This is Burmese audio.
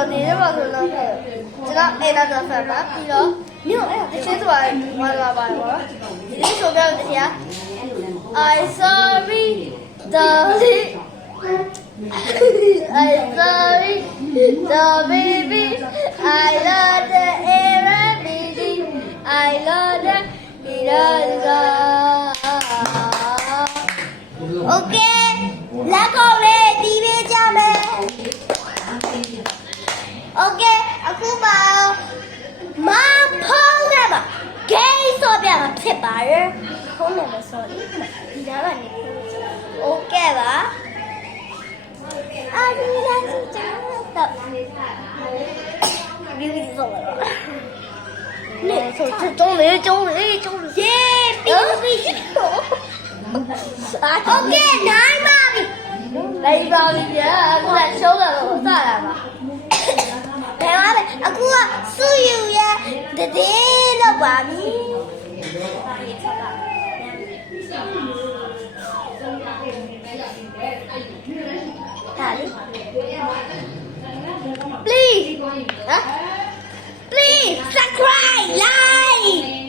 တော့ဒီနေ့မှာဆိုတော့ကျွန်တော်အဲ့ဒါတော့ဖတ်ပါပြီးတော့မြို့အဲ့တချင်းဆိုတာဘာလာပါတော့ဒီနေ့ဆိုပြတဲ့တရား I sorry darling I sorry the baby I love the air baby I love the Okay လက်ကောလေးဒီပေးကြမယ် Okay အခုမှမဖုန်းနဲ့ပါ gay ဆိုပြမှာဖြစ်ပါတယ်ဖုန်းနဲ့မဆိုဒီနားကနေ Okay ပါအာဒီလားချစ်ချာတော့ဒီလိုဆိုတော့နေဆို中雷耶比Okay နိုင်ပါပြီနိုင်ပါပြီဗျာအခုကရှုံးတယ်လို့စတာပါဘယ်မှာလဲအခုကစုယူရတည်လောက်ပါပြီဟာလေ please ဟမ် please subscribe like